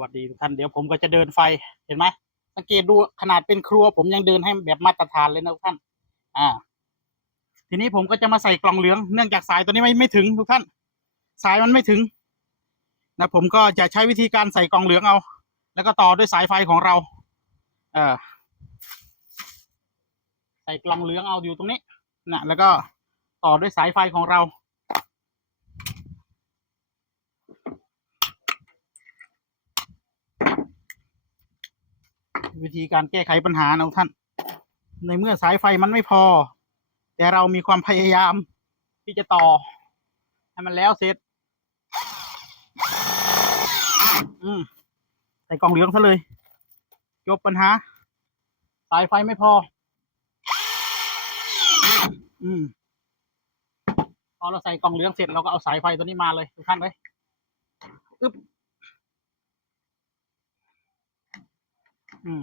วัสดีทุกท่านเดี๋ยวผมก็จะเดินไฟเห็นไหมสังเกตดูขนาดเป็นครัว ผมยังเดินให้แบบมาตรฐานเลยนะทุกท่าน อ่า ทีนี้ผมก็จะมาใส่กล่องเหลืองเนื่องจากสายตัวนี้ไม่ไม่ถึงทุกท่าน สายมันไม่ถึง นะผมก็จะใช้วิธีการใส่กล่องเหลืองเอา แล้วก็ต่อด้วยสายไฟของเรา เออใส่กล่องเหลืองเอาอยู่ตรงนี้นะแล้วก็ต่อด้วยสายไฟของเรา วิธีการแก้ไขปัญหานะทุกท่าน ในเมื่อสายไฟมันไม่พอ แต่เรามีความพยายามที่จะต่อ ให้มันแล้วเสร็จ อืมใส่กล่องเหลืองซะเลยจบปัญหา สายไฟไม่พอ อืมพอเราใส่กล่องเหลืองเสร็จเราก็เอาสายไฟตัวนี้มาเลยทุกท่านเลยอึ๊บ อืม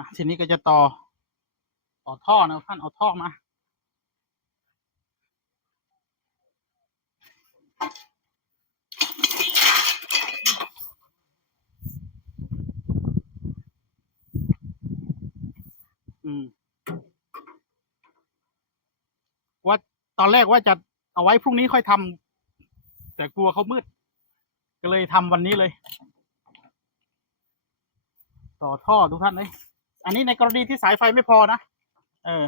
าทีนี้ก็จะต่อ ต่อท่อนะท่านเอาท่อมาอืมว่าตอนแรกว่าจะเอาไว้พรุ่งนี้ค่อยทำแต่กลัวเขามืด ก็เลยทำวันนี้เลย ต่อท่อทุกท่านเลยอันนี้ในกรณีที่สายไฟไม่พอนะ เออ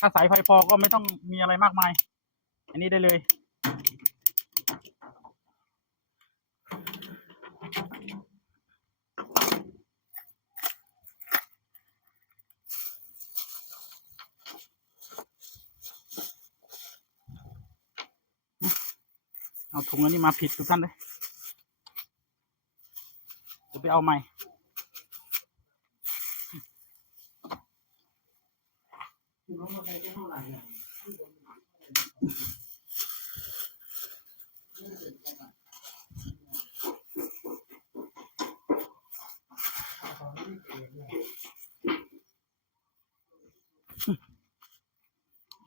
ถ้าสายไฟพอก็ไม่ต้องมีอะไรมากมาย อันนี้ได้เลย เอาถุงอันนี้มาผิดทุกท่านเลยเดี๋ยวไปเอาใหม่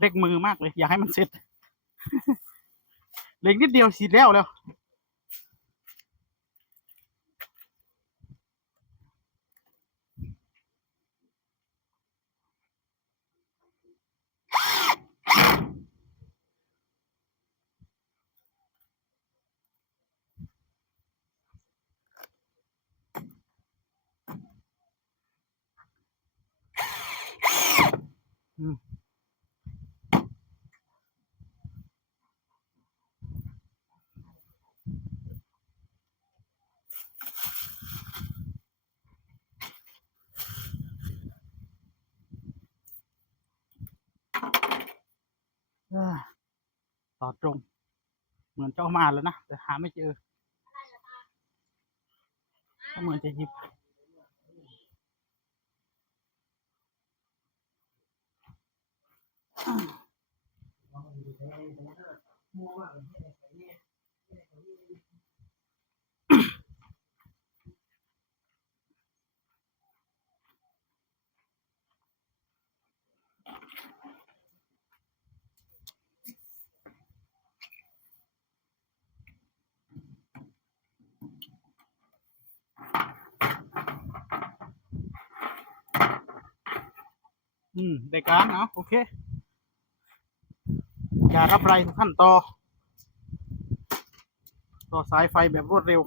เล็กมือมากเลย อยากให้มันเสร็จเล็กนิดเดียวสีแล้วแล้วอืม ต่อตรง เหมือนเจ้ามาแล้วนะ แต่หาไม่เจอ ก็เหมือนจะหยิบ อืมได้การเนาะโอเคอย่ารับไรทุกขั้นต่อ ต่อสายไฟแบบรวดเร็ว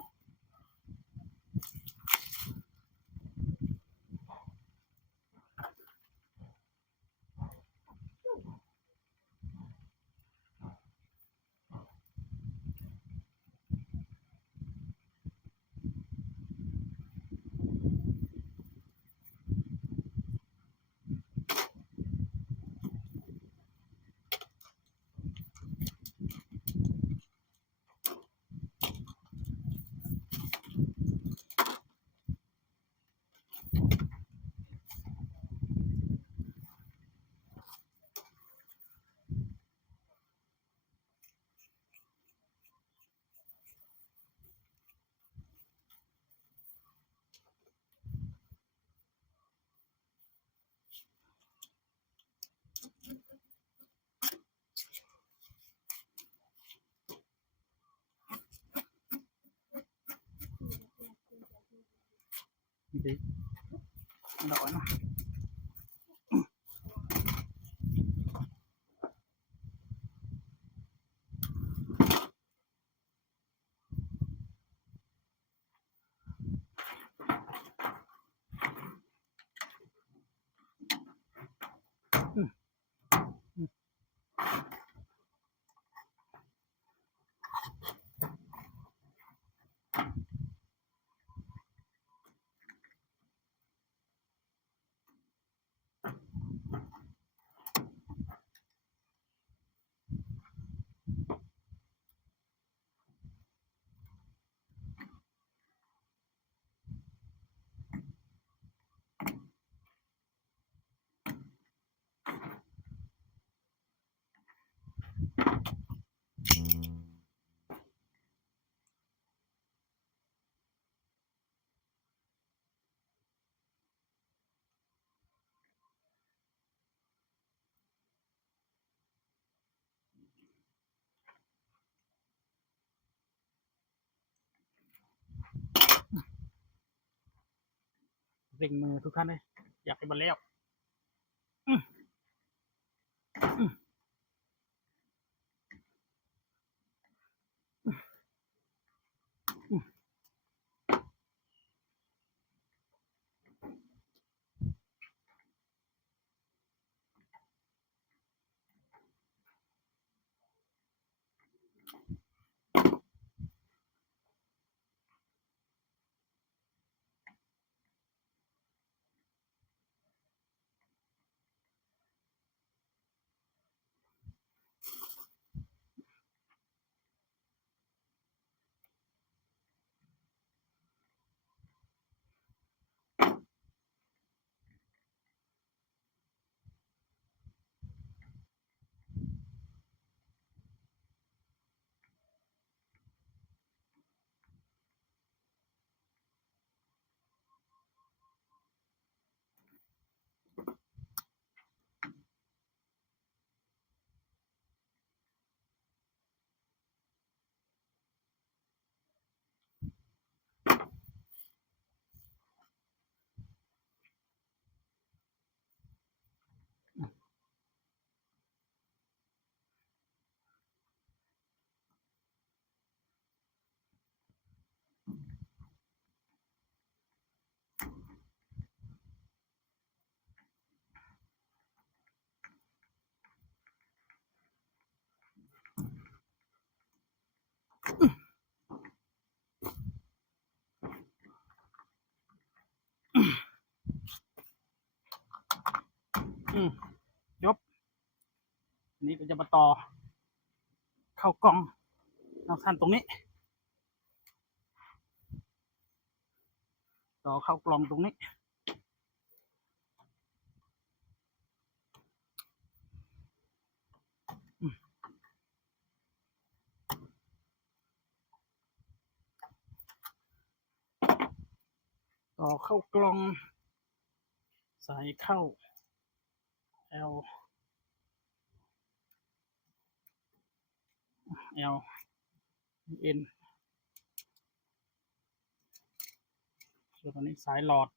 ดีดอก เร่งมือทุกท่านเลยอยากให้มันแล้ว จบอันนี้ก็จะมาต่อ เข้ากล่องเอาขั้นตรงนี้ ต่อเข้ากล่องตรงนี้ต่อเข้ากล่อง ใส่เข้า L L N ส่วนอันนี้สายหลอด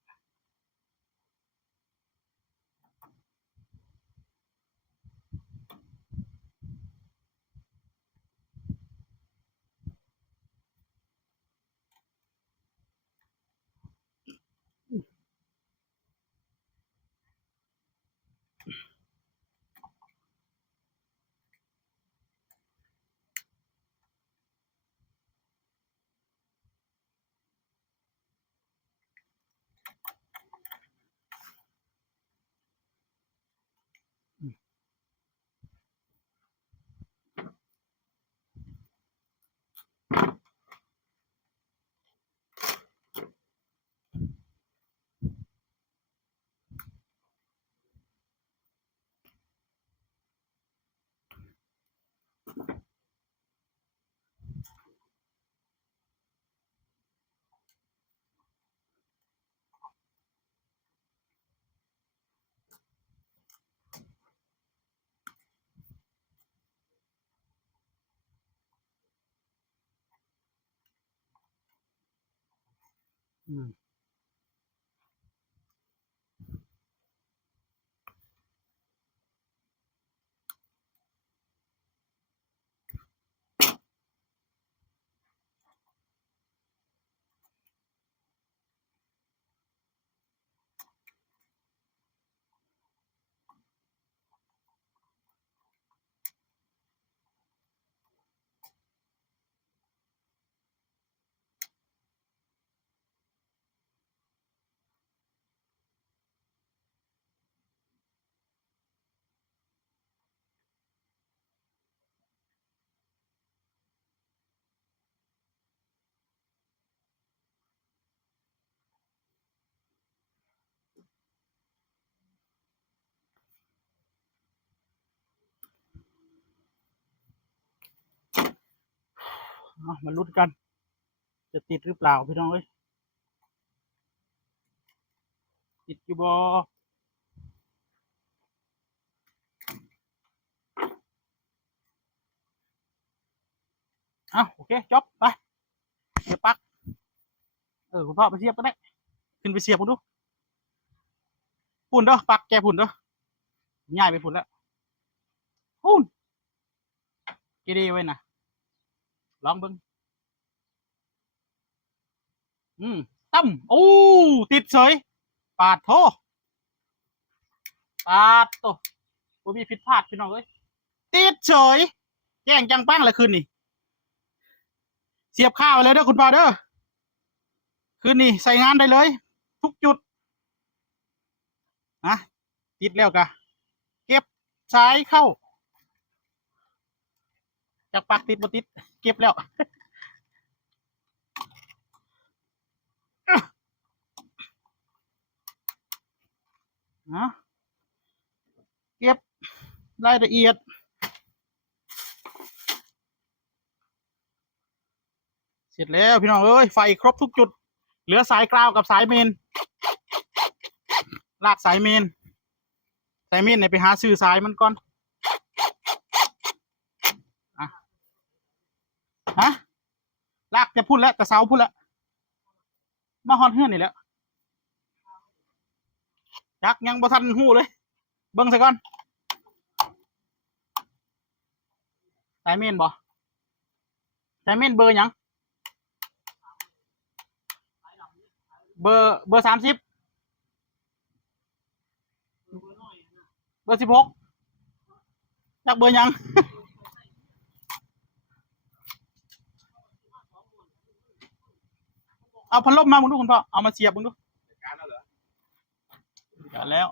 อื มาลุ้นกัน จะติดหรือเปล่าพี่น้องเอ้ยติดอยู่บอเอาโอเคจบไปเสียบปลั๊กเออคุณพ่อไปเสียบก็ได้ขึ้นไปเสียบกูดูพุ่นเด้อปลั๊กแกพุ่นเด้อง่ายไปพุ่นแล้วพุ่นกี่ดีไว้นะ ลองเบิ้งอืมตั้มโอ้ติดเฉยปาดโทปาดโตบ่มีผิดพลาดพี่น้องเอ้ยติดเฉยแจ้งจังปังเลยคืนนี่เสียบข้าวไปเลยเด้อคุณพ่อเด้อคืนนี่ใส่งานได้เลย ทุกจุดนะติดแล้วกะเก็บสายเข้า จากปากติดบติดเก็บแล้วนะเก็บรายละเอียด เสร็จแล้วพี่น้องเอ้ยไฟครบทุกจุด เหลือสายกราวกับสายเมน ลากสายเมน สายเมนไหนไปหาซื้อสายมันก่อนอะ ฮะลากจะพูดแล้วแต่เสาพูดแล้วมาฮอดเฮือนนี่แล้วจักยังบ่ทันหูเลย เบิ่งซะก่อนสายเมนบ่สายเมนเบอร์ยังเบอร์เบอร์สามสิบเบอร์สิบหกจักเบอร์ยัง เอาพัดลมมามึงดูคุณพ่อ เอามาเสียบมึงดูการแล้วเหรอกันแล้ว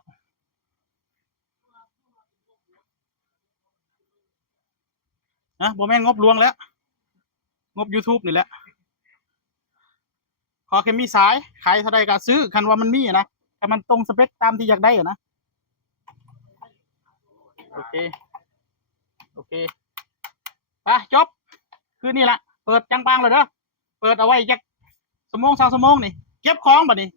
นะโบแม่นงบหลวงแล้ว งบ YouTube นี่แหละ ขอแค่มีสาย ขายเท่าใดก็ซื้อ คันว่ามันมีอะนะแต่มันตรงสเปคตามที่อยากได้อะนะ โอเค โอเค ไปจบ คือนี่ละ เปิดจังปังเลยเด้อ เปิดเอาไว้จัก สมองสองสมองนี่ เก็บของบัดนี้